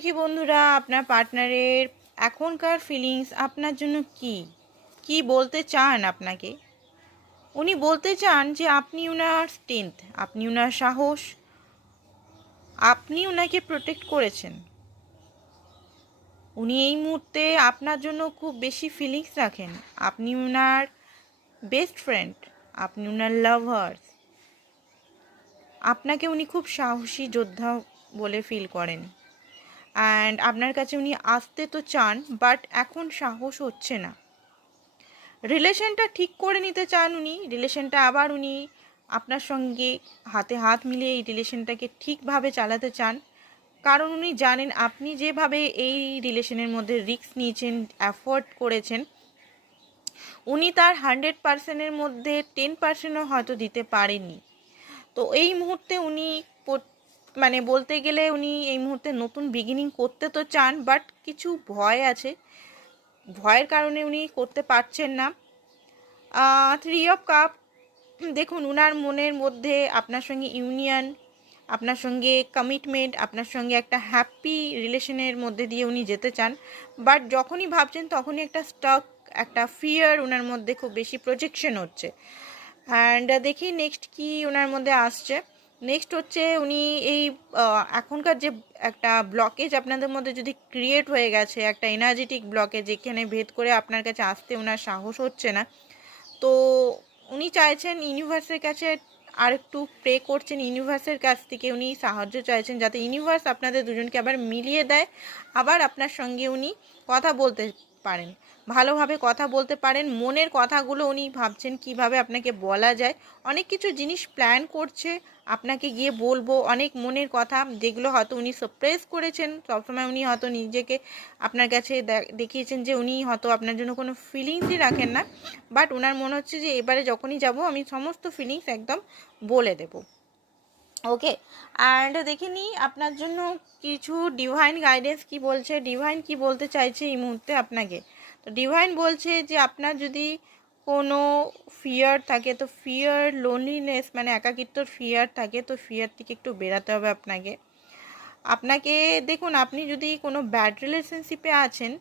দেখি বন্ধুরা আপনার পার্টনারের এখনকার ফিলিংস আপনার জন্য কি বলতে চান আপনাকে। উনি বলতে চান যে আপনি উনার স্ট্রেংথ, আপনি উনার সাহস, আপনি উনাকে প্রোটেক্ট করেছেন। উনি এই মুহূর্তে আপনার জন্য খুব বেশি ফিলিংস রাখেন। আপনি উনার বেস্ট ফ্রেন্ড, আপনি উনার লাভার। আপনাকে উনি খুব সাহসী যোদ্ধা বলে ফিল করেন। অ্যান্ড আপনার কাছে উনি আসতে তো চান, বাট এখন সাহস হচ্ছে না। রিলেশনটা ঠিক করে নিতে চান উনি, রিলেশনটা আবার উনি আপনার সঙ্গে হাতে হাত মিলিয়ে এই রিলেশনটাকে ঠিকভাবে চালাতে চান। কারণ উনি জানেন আপনি যেভাবে এই রিলেশনের মধ্যে রিস্ক নিয়েছেন, অ্যাফোর্ড করেছেন, উনি তার 100%-এর মধ্যে 10%ও হয়তো দিতে পারেননি। তো এই মুহূর্তে উনি বলতে গেলে উনি এই মুহূর্তে নতুন বিগিনিং করতে তো চান, বাট কিছু ভয় আছে, ভয়ের কারণে উনি করতে পারছেন না। 3 অফ কাপ, দেখুন উনার মনের মধ্যে আপনার সঙ্গে ইউনিয়ন, আপনার সঙ্গে কমিটমেন্ট, আপনার সঙ্গে একটা হ্যাপি রিলেশনের মধ্যে দিয়ে উনি যেতে চান। বাট যখনই ভাবছেন তখনই একটা স্টক, একটা ফিয়ার ওনার মধ্যে খুব বেশি প্রজেকশন হচ্ছে। অ্যান্ড দেখি নেক্সট কি ওনার মধ্যে আসছে। নেক্সট হচ্ছে উনি এই এখনকার যে একটা ব্লকেজ আপনাদের মধ্যে যদি ক্রিয়েট হয়ে গেছে, একটা এনার্জেটিক ব্লকেজ, যেখানে ভেদ করে আপনার কাছে আসতে ওনার সাহস হচ্ছে না, তো উনি চাইছেন ইউনিভার্সের কাছে, আর একটু প্রে করছেন ইউনিভার্সের কাছ থেকে উনি সাহায্য চাইছেন, যাতে ইউনিভার্স আপনাদের দুজনকে আবার মিলিয়ে দেয়, আবার আপনার সঙ্গে উনি কথা বলতে পারেন, ভালোভাবে কথা বলতে পারেন। মনের কথাগুলো উনি ভাবছেন কিভাবে আপনাকে বলা যায়, অনেক কিছু জিনিস প্ল্যান করছে আপনাকে গিয়ে বলবো, অনেক মনের কথা যেগুলো হয়তো উনি সাপ্রেস করেছেন। সবসময় উনি হয়তো নিজেকে আপনার কাছে দেখিয়েছেন যে উনি হয়তো আপনার জন্য কোনো ফিলিংসই রাখেন না, বাট ওনার মনে হচ্ছে যে এবারে যখনই যাব আমি সমস্ত ফিলিংস একদম বলে দেব। ওকে, অ্যান্ড দেখে নিই আপনার জন্য কিছু ডিভাইন গাইডেন্স কি বলছে, ডিভাইন কি বলতে চাইছে এই মুহূর্তে আপনাকে। তো ডিভাইন বলছে যে আপনার যদি কোনো ফিয়ার থাকে, তো ফিয়ার, লোনলিনেস একাকিত্বর ফিয়ার থাকে, তো ফিয়ার থেকে একটু বেরাতে হবে আপনাকে দেখুন, আপনি যদি কোনো ব্যাড রিলেশনশিপে আছেন,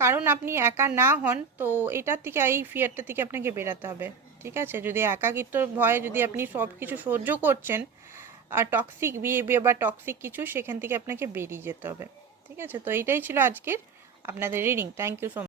কারণ আপনি একা না হন, তো এটার থেকে, এই ফিয়ারটা থেকে আপনাকে বেরাতে হবে। ঠিক আছে, যদি একাকিত্বর ভয়ে যদি আপনি সব কিছু সহ্য করছেন, আর টক্সিক বিহেভিয়ার বা টক্সিক কিছু, সেখান থেকে আপনাকে বেরিয়ে যেতে হবে। ঠিক আছে, তো এইটাই ছিল আজকের আপনাদের reading. Thank you so much.